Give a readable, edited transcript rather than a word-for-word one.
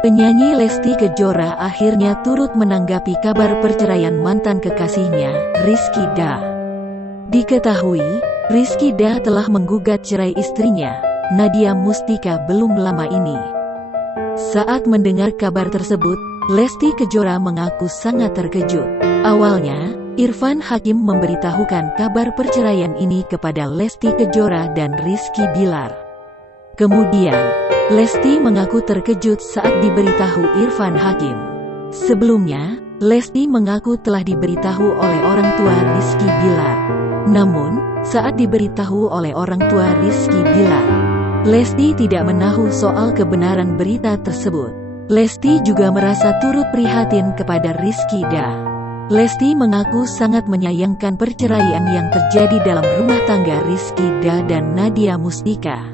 Penyanyi Lesti Kejora akhirnya turut menanggapi kabar perceraian mantan kekasihnya, Rizky Dar. Diketahui, Rizky Dar telah menggugat cerai istrinya, Nadia Mustika, belum lama ini. Saat mendengar kabar tersebut, Lesti Kejora mengaku sangat terkejut. Awalnya, Irfan Hakim memberitahukan kabar perceraian ini kepada Lesti Kejora dan Rizky Bilar. Kemudian, Lesti mengaku terkejut saat diberitahu Irfan Hakim. Sebelumnya, Lesti mengaku telah diberitahu oleh orang tua Rizky Bilar. Namun, saat diberitahu oleh orang tua Rizky Bilar, Lesti tidak menahu soal kebenaran berita tersebut. Lesti juga merasa turut prihatin kepada Rizky Dar. Lesti mengaku sangat menyayangkan perceraian yang terjadi dalam rumah tangga Rizky Dar dan Nadia Mustika.